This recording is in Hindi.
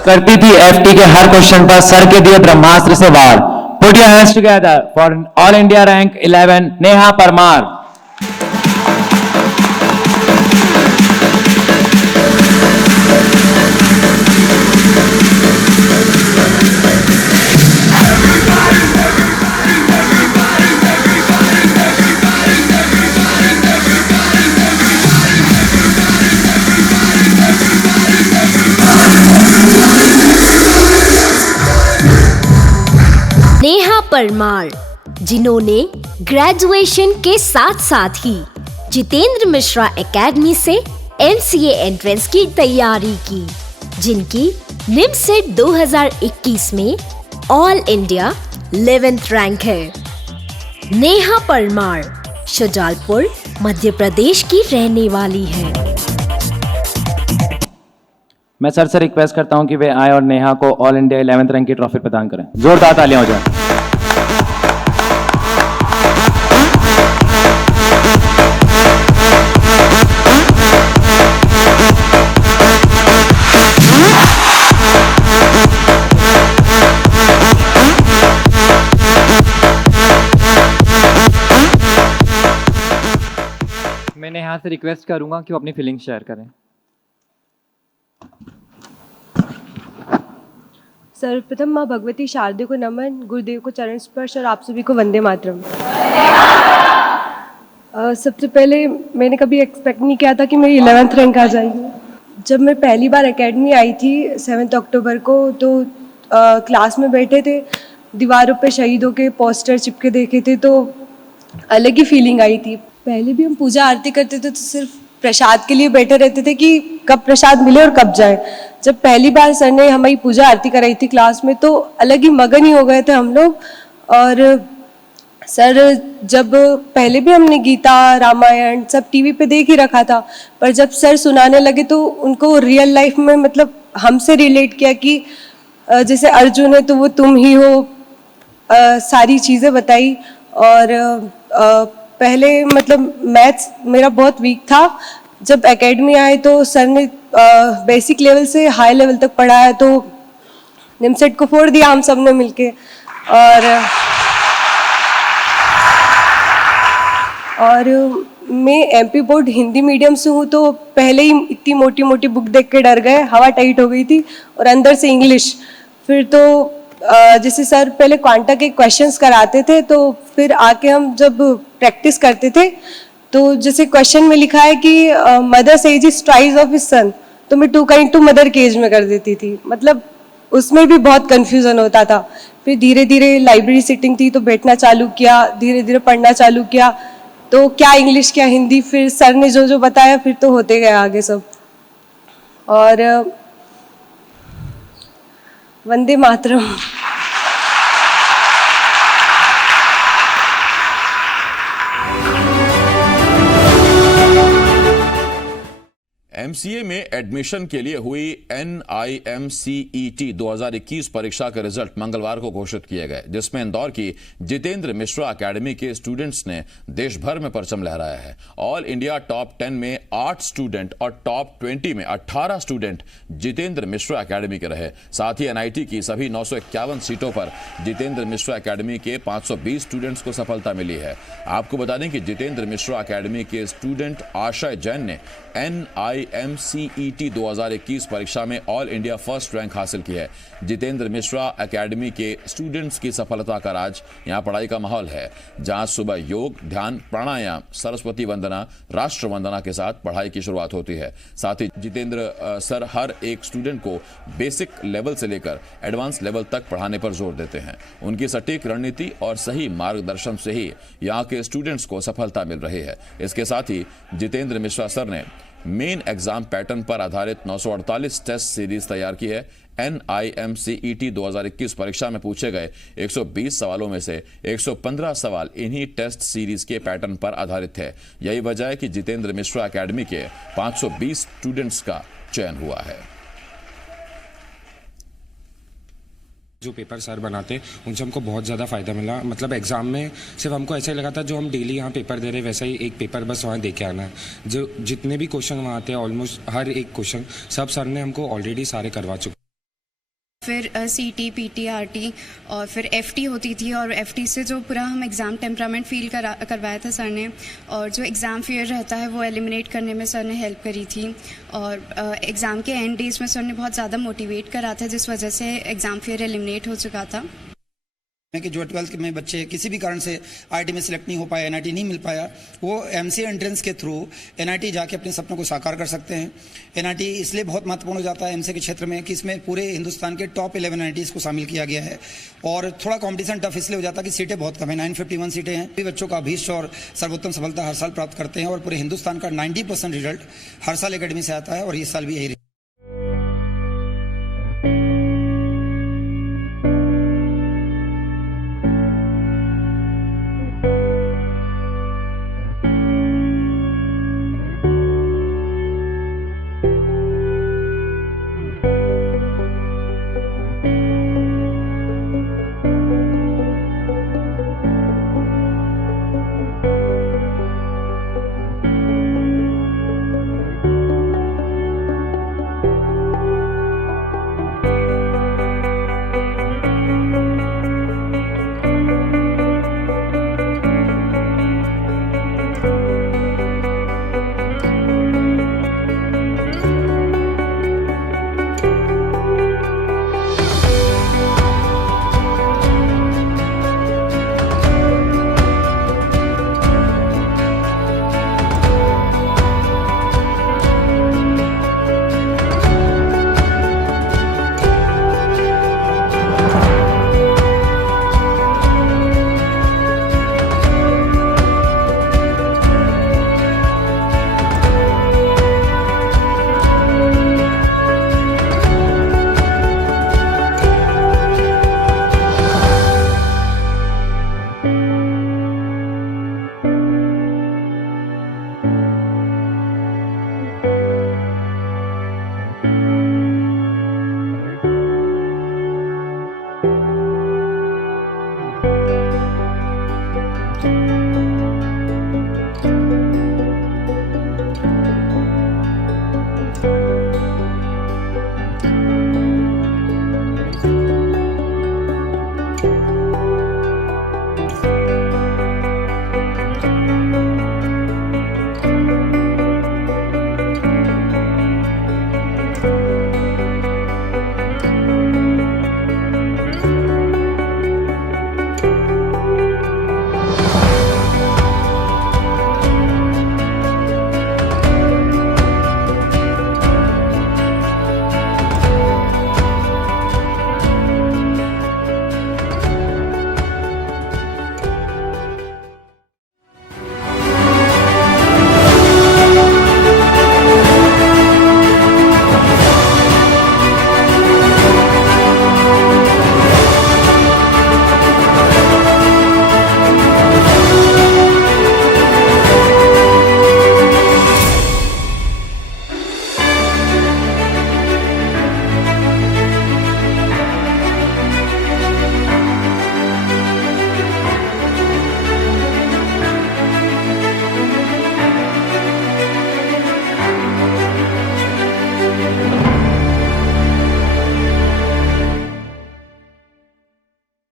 करती थी एफटी के हर क्वेश्चन पर सर के दिए ब्रह्मास्त्र से वार। Put your hands together for all India rank 11 Neha Parmar. Neha Parmar, जिन्होंने ग्रेजुएशन के साथ साथ ही जितेंद्र मिश्रा एकेडमी से एमसीए एंट्रेंस की तैयारी की, जिनकी निमसेट 2021 में ऑल इंडिया 11th रैंक है। नेहा परमार शुजालपुर मध्य प्रदेश की रहने वाली है। मैं सर से रिक्वेस्ट करता हूं कि वे आए और नेहा को ऑल इंडिया 11th रैंक की ट्रॉफी प्रदान करें। जोरदार तालियां हो जाए। मैं नेहा से रिक्वेस्ट करूंगा कि वो अपनी फीलिंग्स शेयर करें। सर्वप्रथम माँ भगवती शारदे को नमन, गुरुदेव को चरण स्पर्श और आप सभी को वंदे मातरम। सबसे पहले मैंने कभी एक्सपेक्ट नहीं किया था कि मेरी 11th रैंक आ जाएगी। जब मैं पहली बार एकेडमी आई थी 7 अक्टूबर को, तो क्लास में बैठे थे, दीवारों पे शहीदों के पोस्टर चिपके देखे थे, तो अलग ही फीलिंग आई थी। पहले भी हम पूजा आरती करते थे तो सिर्फ प्रसाद के लिए बैठे रहते थे कि कब प्रसाद मिले और कब जाए। जब पहली बार सर ने हमारी पूजा आरती कराई थी क्लास में, तो अलग ही मगन ही हो गए थे हम लोग। और सर, जब पहले भी हमने गीता रामायण सब टीवी पे देख ही रखा था, पर जब सर सुनाने लगे तो उनको रियल लाइफ में मतलब हमसे रिलेट किया कि जैसे अर्जुन है तो वो तुम ही हो, सारी चीज़ें बताई। और पहले मतलब मैथ्स मेरा बहुत वीक था। जब एकेडमी आए तो सर ने बेसिक लेवल से हाई लेवल तक पढ़ाया, तो निमसेट को फोड़ दिया हम सब ने मिलके। और मैं एमपी बोर्ड हिंदी मीडियम से हूँ, तो पहले ही इतनी मोटी मोटी बुक देख के डर गए, हवा टाइट हो गई थी, और अंदर से इंग्लिश। फिर तो जैसे सर पहले क्वांटा के क्वेश्चंस कराते थे, तो फिर आके हम जब प्रैक्टिस करते थे, तो जैसे क्वेश्चन में लिखा है कि mother says is twice of his son, तो मैं 2 काइंड टू मदर के एज में कर देती थी। मतलब उसमें भी बहुत कंफ्यूजन होता था। फिर धीरे धीरे लाइब्रेरी सिटिंग थी तो बैठना चालू किया, धीरे धीरे पढ़ना चालू किया, तो क्या इंग्लिश क्या हिंदी, फिर सर ने जो जो बताया फिर तो होते गए आगे सब। और वंदे मातरम। एमसीए में एडमिशन के लिए हुई NIMCET 2021 परीक्षा के रिजल्ट मंगलवार को घोषित किए गए, जिसमें इंदौर की जितेंद्र मिश्रा एकेडमी के स्टूडेंट्स ने देश भर में परचम लहराया है। ऑल इंडिया टॉप 10 में 8 स्टूडेंट और टॉप 20 में 18 स्टूडेंट जितेंद्र मिश्रा एकेडमी के रहे। साथ ही एनआईटी की सभी 951 सीटों पर जितेंद्र मिश्रा एकेडमी के 520 स्टूडेंट्स को सफलता मिली है। आपको बता दें कि जितेंद्र मिश्रा एकेडमी के स्टूडेंट आशय जैन ने NIMCET 2021 परीक्षा में ऑल इंडिया फर्स्ट रैंक हासिल की है। जितेंद्र मिश्रा एकेडमी के स्टूडेंट्स की सफलता का राज यहाँ पढ़ाई का माहौल है, जहाँ सुबह योग, ध्यान, प्राणायाम, सरस्वती वंदना, राष्ट्र वंदना के साथ पढ़ाई की शुरुआत होती है। साथ ही जितेंद्र सर हर एक स्टूडेंट को बेसिक लेवल से लेकर एडवांस लेवल तक पढ़ाने पर जोर देते हैं। उनकी सटीक रणनीति और सही मार्गदर्शन से ही यहाँ के स्टूडेंट्स को सफलता मिल रही है। इसके साथ ही जितेंद्र मिश्रा सर ने मेन एग्जाम पैटर्न पर आधारित 948 टेस्ट सीरीज तैयार की है। NIMCET 2021 परीक्षा में पूछे गए 120 सवालों में से 115 सवाल इन्हीं टेस्ट सीरीज के पैटर्न पर आधारित थे। यही वजह है कि जितेंद्र मिश्रा एकेडमी के 520 स्टूडेंट्स का चयन हुआ है। जो पेपर सर बनाते उनसे हमको बहुत ज़्यादा फ़ायदा मिला। मतलब एग्ज़ाम में सिर्फ हमको ऐसा ही लगा था जो हम डेली यहाँ पेपर दे रहे वैसा ही एक पेपर बस वहाँ दे के आना है। जो जितने भी क्वेश्चन वहाँ आते हैं ऑलमोस्ट हर एक क्वेश्चन सब सर ने हमको ऑलरेडी सारे करवा चुके। फिर CT PT RT और फिर FT होती थी, और FT से जो पूरा हम एग्ज़ाम टेम्परामेंट फील करवाया था सर ने, और जो एग्ज़ाम फियर रहता है वो एलिमिनेट करने में सर ने हेल्प करी थी, और एग्ज़ाम के एंड डेज में सर ने बहुत ज़्यादा मोटिवेट करा था, जिस वजह से एग्ज़ाम फियर एलिमिनेट हो चुका था। कि जो 12th में बच्चे किसी भी कारण से IIT में सिलेक्ट नहीं हो पाया, NIT नहीं मिल पाया, वो MCA एंट्रेंस के थ्रू NIT जाके अपने सपनों को साकार कर सकते हैं। NIT इसलिए बहुत महत्वपूर्ण हो जाता है MCA के क्षेत्र में कि इसमें पूरे हिंदुस्तान के टॉप 11 NITs को शामिल किया गया है, और थोड़ा कंपटीशन टफ इसलिए हो जाता है कि सीटें बहुत कम है, 951 सीटें हैं। भी बच्चों का अभीष्ट और सर्वोत्तम सफलता हर साल प्राप्त करते हैं, और पूरे हिंदुस्तान का 90% रिजल्ट हर साल एकेडमी से आता है, और इस साल भी यही